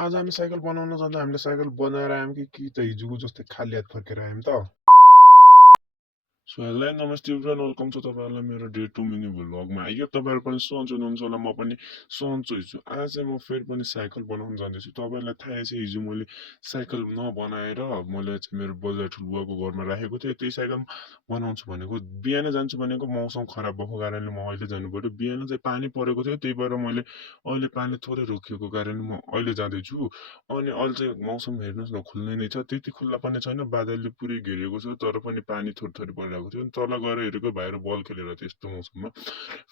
आज हामी साइकल बनाउन जाँदा हामीले साइकल बनाएर आयौँ कि त हिजोको जस्तै खाली हात फर्केर आयौँ त? सो हेलो एन्ड नमस्ते एभ्रिवान, वेलकम छ तपाईँहरूलाई मेरो डे 2 मिनी भ्लगमा। यो तपाईँहरू पनि सन्चो हुनुहुन्छ होला, म पनि सन्चै छु। आज चाहिँ म फेरि पनि साइकल बनाउन जाँदैछु। तपाईँहरूलाई थाहै छ हिजो मैले साइकल नबनाएर मैले चाहिँ मेरो बजार ठुलबुवाको घरमा राखेको थिएँ। त्यही साइकल बनाउँछु भनेको, बिहान जान्छु भनेको मौसम खराब भएको कारणले म अहिले जानु पर्यो। बिहान चाहिँ पानी परेको थियो, त्यही भएर मैले अहिले पानी थोरै रोकिएको कारणले म अहिले जाँदैछु। अनि अहिले चाहिँ मौसम हेर्नुहोस् न, खुल्ने नै छ, त्यति खुल्ला पनि छैन, बादलले पुरै घेरेको छ, तर पनि पानी थोरै थोरै परिरहेको थियो। अनि तल गएर हेरेको भाइहरू बल खेलेर थियो यस्तो मौसममा।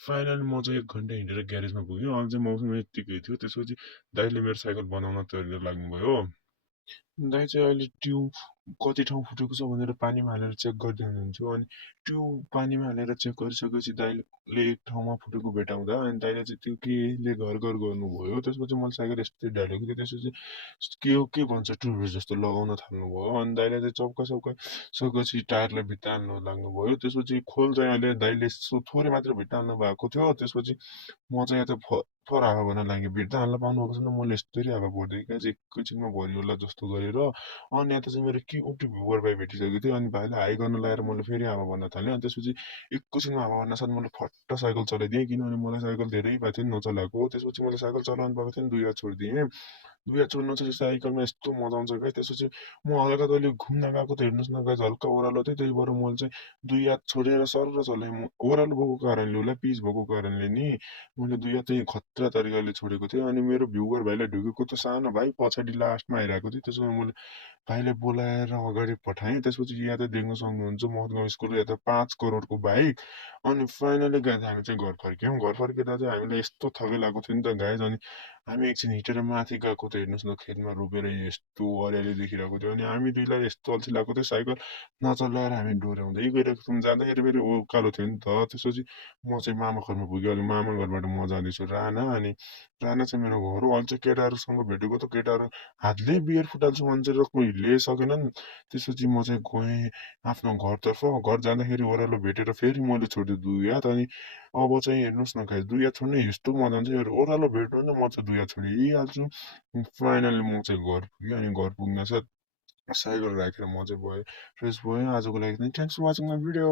फाइनली म चाहिँ 1 घन्टा हिँडेर ग्यारेजमा पुग्यो। अहिले चाहिँ मौसम यत्तिकै थियो। त्यसपछि दाइले मेरो साइकल बनाउन तयारी लाग्नुभयो। दाइ चाहिँ अहिले ट्युब कति ठाउँ फुटेको छ भनेर पानीमा हालेर चेक गर्दै हुनुहुन्थ्यो। अनि ट्युब पानीमा हालेर चेक गरिसकेपछि दाइले एक ठाउँमा फुटेको भेटाउँदा अनि दाइले चाहिँ त्यो केले घर घर गर्नुभयो। त्यसपछि मैले साइकल यस्तै ढालेको थिएँ। त्यसपछि के भन्छ ट्युबलेस जस्तो लगाउन थाल्नुभयो। अनि दाइले चाहिँ चौका चौका सकेपछि टायरलाई भित्ता हाल्नु लाग्नुभयो। त्यसपछि खोल चाहिँ अहिले दाइले यसो थोरै मात्र भित्ता हाल्नु भएको थियो। त्यसपछि म चाहिँ यता फर हावा भर्न लागेँ। भित्ता हाल्न पाउनुभएको छैन, मैले यस्तरी हावा भरिदिएँ क्या, चाहिँ एकैछिनमा भरियोला जस्तो गरेर। अनि यता चाहिँ मेरो के एउटै भुवर भाइ भेटिसकेको थियो। अनि भाइलाई हाई गर्न लगाएर मैले फेरि हावा भर्न थालेँ। अनि त्यसपछि एकैछिनमा हावा भर्न साथ मैले फट्ट साइकल चलाइदिएँ, किनभने मलाई साइकल धेरै भएको थियो नचलाएको। त्यसपछि मैले साइकल चलाउनु पाएको थिएँ, 2 हात छोडिदिएँ। 2 हात छोड्नु चाहिँ साइकलमा यस्तो मजा आउँछ क्या। त्यसपछि म हल्का तैँले घुम्न गएको त हेर्नुहोस् न गाइस, हल्का ओह्रालो थियो, त्यही भएर मैले चाहिँ 2 हात छोडेर सरर चलाएँ। ओह्रालो भएको कारणले होला, पिच भएको कारणले नि मैले 2 हात चाहिँ खतरा तरिकाले छोडेको थिएँ। अनि मेरो भ्युवर भाइलाई ढुकेको त सानो भाइ पछाडि लास्टमा आइरहेको थियो। त्यसो मैले भाइलाई बोलाएर अगाडि पठाएँ। त्यसपछि यहाँ त देख्न सक्नुहुन्छ महत्गाउँ स्कुल यता 5 करोडको बाइक। अनि फाइनली गाइस हामी चाहिँ घर फर्क्यौँ। घर फर्किँदा चाहिँ हामीलाई यस्तो थकै लागेको थियो नि त गाइस। अनि हामी एकछिन हिँडेर माथि गएको त हेर्नुहोस् न, खेतमा रोपेर यस्तो हरियाली देखिरहेको थियो। अनि हामी दुईलाई यस्तो अल्छी लागेको थियो, साइकल नचलाएर हामी डोर्याउँदै गइरहेको थियौँ। जाँदाखेरि फेरि उकालो थियो नि त। त्यसपछि म चाहिँ मामा घरमा पुगेँ। अहिले मामा घरबाट म जाँदैछु राना। अनि राना चाहिँ मेरो घर हो। अहिले चाहिँ केटाहरूसँग भेटेको त केटाहरू हातले बियर फुटाल्छु भन्छ र कोहीले सकेनन्। त्यसपछि म चाहिँ गएँ आफ्नो घरतर्फ। घर जाँदाखेरि ओह्रालो भेटेर फेरि मैले छोडिदिएँ 2 हात। अनि अब चाहिँ हेर्नुहोस् न गाइस, 2 हात छोड्ने यस्तो मजा आउँछ। ओह्रालो भेट्यो भने म चाहिँ 2 हात छोडिहाल्छु। फाइनली म चाहिँ घर पुगेँ। अनि घर पुग्नासाथ साइकल राखेर म चाहिँ गएँ, फ्रेस भएँ। आजको लागि thanks for watching my video.